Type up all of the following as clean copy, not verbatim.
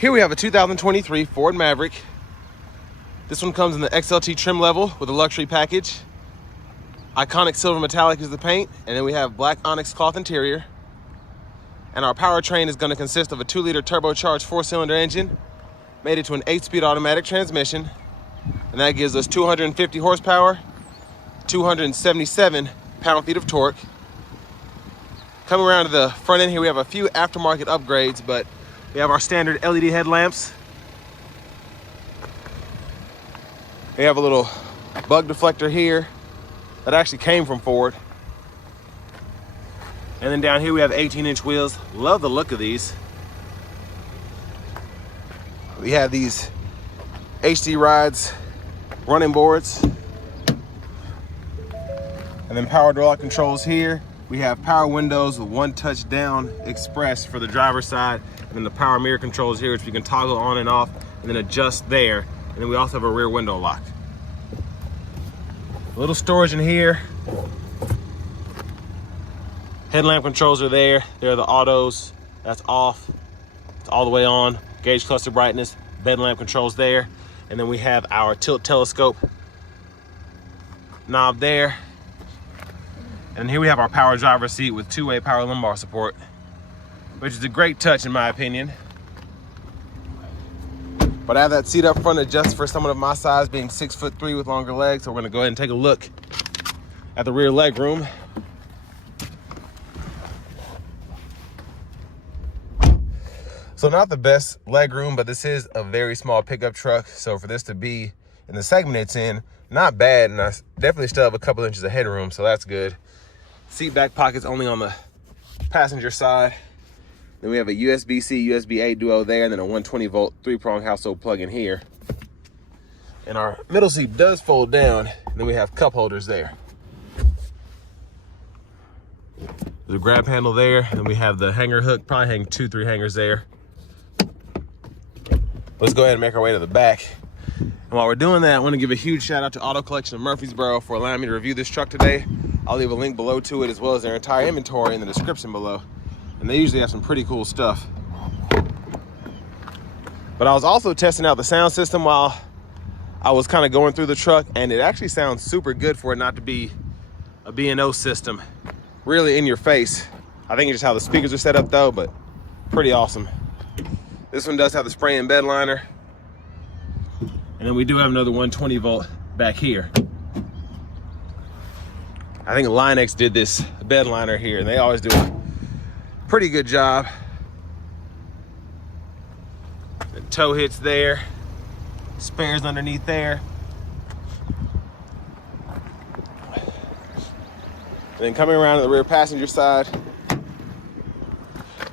Here we have a 2023 Ford Maverick. This one comes in the XLT trim level with a luxury package. Iconic silver metallic is the paint, and then we have black onyx cloth interior. And our powertrain is going to consist of a 2-liter turbocharged 4-cylinder engine, made it to an 8-speed automatic transmission, and that gives us 250 horsepower, 277 pound-feet of torque. Coming around to the front end here, we have a few aftermarket upgrades, but we have our standard LED headlamps. We have a little bug deflector here that actually came from Ford. And then down here we have 18-inch wheels. Love the look of these. We have these HD Rides running boards. And then power door lock controls here. We have power windows with one touch down express for the driver's side. And then the power mirror controls here, which we can toggle on and off and then adjust there. And then we also have a rear window lock. A little storage in here. Headlamp controls are there. There are the autos. That's off. It's all the way on. Gauge cluster brightness. Bed lamp controls there. And then we have our tilt telescope knob there. And here we have our power driver seat with 2-way power lumbar support, which is a great touch in my opinion. But I have that seat up front adjusted for someone of my size, being 6'3" with longer legs. So we're gonna go ahead and take a look at the rear leg room. So not the best leg room, but this is a very small pickup truck. So for this to be in the segment it's in, not bad. And I definitely still have a couple inches of headroom, so that's good. Seat back pockets only on the passenger side. Then we have a USB-C, USB-A duo there, and then a 120-volt 3-prong household plug in here. And our middle seat does fold down, and then we have cup holders there. There's a grab handle there, and we have the hanger hook, probably hang 2-3 hangers there. Let's go ahead and make our way to the back. And while we're doing that, I want to give a huge shout out to Auto Collection of Murfreesboro for allowing me to review this truck today. I'll leave a link below to it, as well as their entire inventory in the description below. And they usually have some pretty cool stuff. But I was also testing out the sound system while I was kind of going through the truck, and it actually sounds super good for it not to be a B&O system. Really in your face. I think it's just how the speakers are set up though, but pretty awesome. This one does have the spray-in bed liner. And then we do have another 120-volt back here. I think Line-X did this bed liner here, and they always do a pretty good job. The tow hits there. Spares underneath there. And then coming around to the rear passenger side,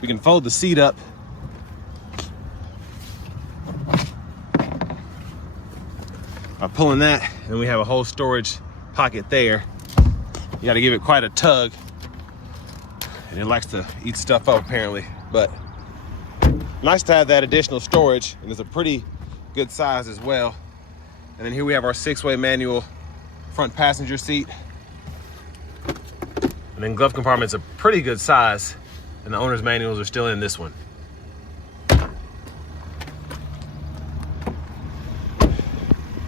we can fold the seat up. By pulling that, and then we have a whole storage pocket there. You gotta give it quite a tug. And it likes to eat stuff up apparently, but nice to have that additional storage, and it's a pretty good size as well. And then here we have our 6-way manual front passenger seat. And then glove compartment's a pretty good size, and the owner's manuals are still in this one.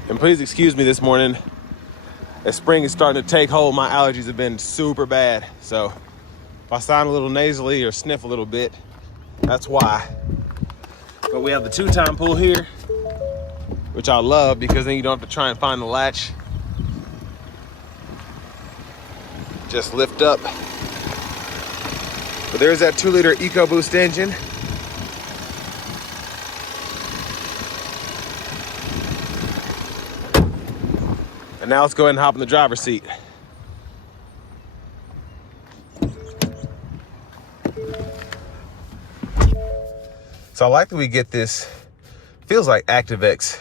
And please excuse me this morning. As spring is starting to take hold, my allergies have been super bad. So if I sound a little nasally or sniff a little bit, that's why. But we have the 2-time pull here, which I love because then you don't have to try and find the latch. Just lift up. But there's that 2-liter EcoBoost engine. And now let's go ahead and hop in the driver's seat. So I like that we get this, feels like ActiveX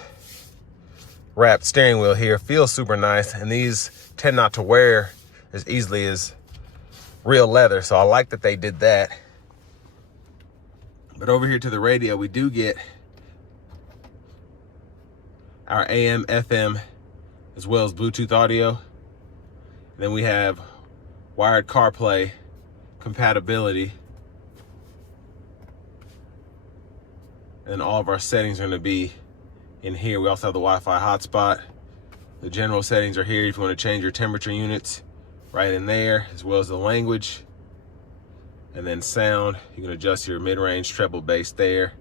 wrapped steering wheel here. Feels super nice, and these tend not to wear as easily as real leather, so I like that they did that. But over here to the radio, we do get our AM, FM, as well as Bluetooth audio. And then we have wired CarPlay compatibility. And then all of our settings are gonna be in here. We also have the Wi-Fi hotspot. The general settings are here if you want to change your temperature units, right in there, as well as the language. And then sound, you can adjust your mid-range treble bass there.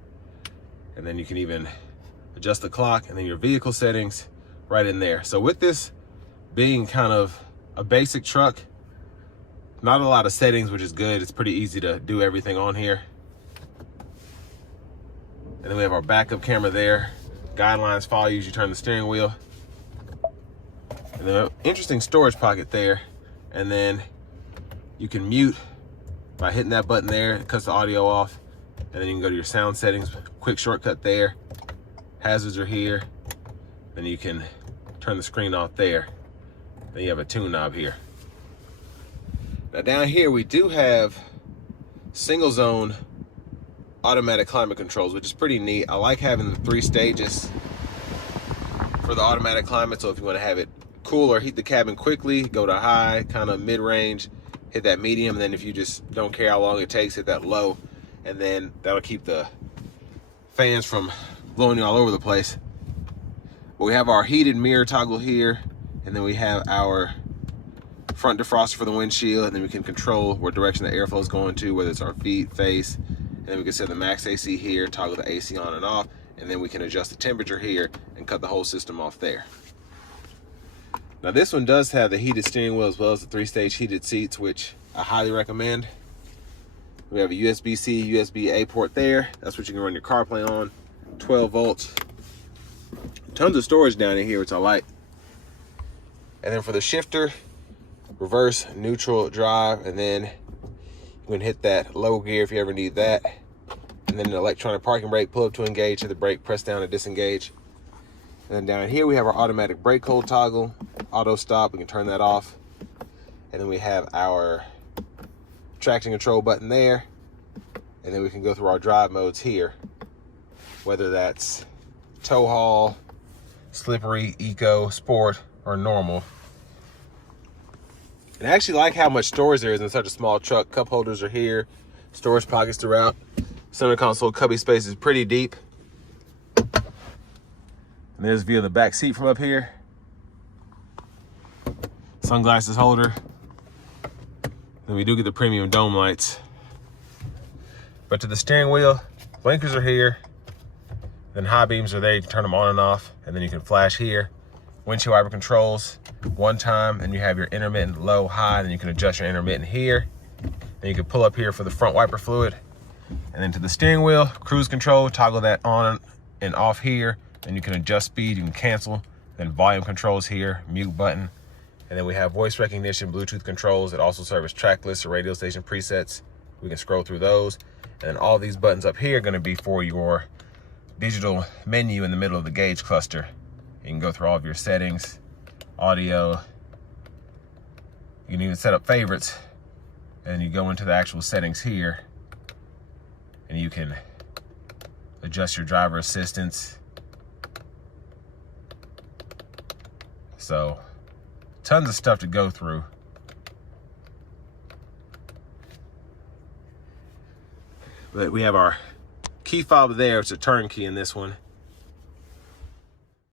And then you can even adjust the clock, and then your vehicle settings right in there. So with this being kind of a basic truck, not a lot of settings, which is good. It's pretty easy to do everything on here. And then we have our backup camera there. Guidelines follow you as you turn the steering wheel. And then an interesting storage pocket there. And then you can mute by hitting that button there. It cuts the audio off. And then you can go to your sound settings, quick shortcut there. Hazards are here. Then you can turn the screen off there. Then you have a tune knob here. Now down here we do have single zone automatic climate controls, which is pretty neat. I like having the 3 stages for the automatic climate. So if you want to have it cool or heat the cabin quickly, go to high, kind of mid-range, hit that medium. And then if you just don't care how long it takes, hit that low. And then that'll keep the fans from blowing you all over the place. But we have our heated mirror toggle here. And then we have our front defroster for the windshield. And then we can control what direction the airflow is going to, whether it's our feet, face. And then we can set the max AC here, toggle the AC on and off, and then we can adjust the temperature here and cut the whole system off there. Now this one does have the heated steering wheel as well as the 3-stage heated seats, which I highly recommend. We have a USB-C, USB-A port there. That's what you can run your CarPlay on. 12 volts. Tons of storage down in here, which I like. And then for the shifter, reverse, neutral, drive, and then you can hit that low gear if you ever need that. And then an electronic parking brake, pull up to engage, hit the brake, press down to disengage. And then down here we have our automatic brake hold toggle, auto stop, we can turn that off. And then we have our traction control button there. And then we can go through our drive modes here, whether that's tow haul, slippery, eco, sport, or normal. And I actually like how much storage there is in such a small truck. Cup holders are here, storage pockets throughout. Center console cubby space is pretty deep. And there's a view of the back seat from up here. Sunglasses holder. Then we do get the premium dome lights. But to the steering wheel, blinkers are here. Then high beams are there, you can turn them on and off. And then you can flash here. Windshield wiper controls, one time, and you have your intermittent low, high, and you can adjust your intermittent here. Then you can pull up here for the front wiper fluid. And then to the steering wheel, cruise control, toggle that on and off here. Then you can adjust speed, you can cancel. Then volume controls here, mute button. And then we have voice recognition, Bluetooth controls that also serve as track lists or radio station presets. We can scroll through those. And then all these buttons up here are gonna be for your digital menu in the middle of the gauge cluster. You can go through all of your settings, audio. You can even set up favorites. And then you go into the actual settings here and you can adjust your driver assistance. So, tons of stuff to go through. But we have our key fob there. It's a turnkey in this one.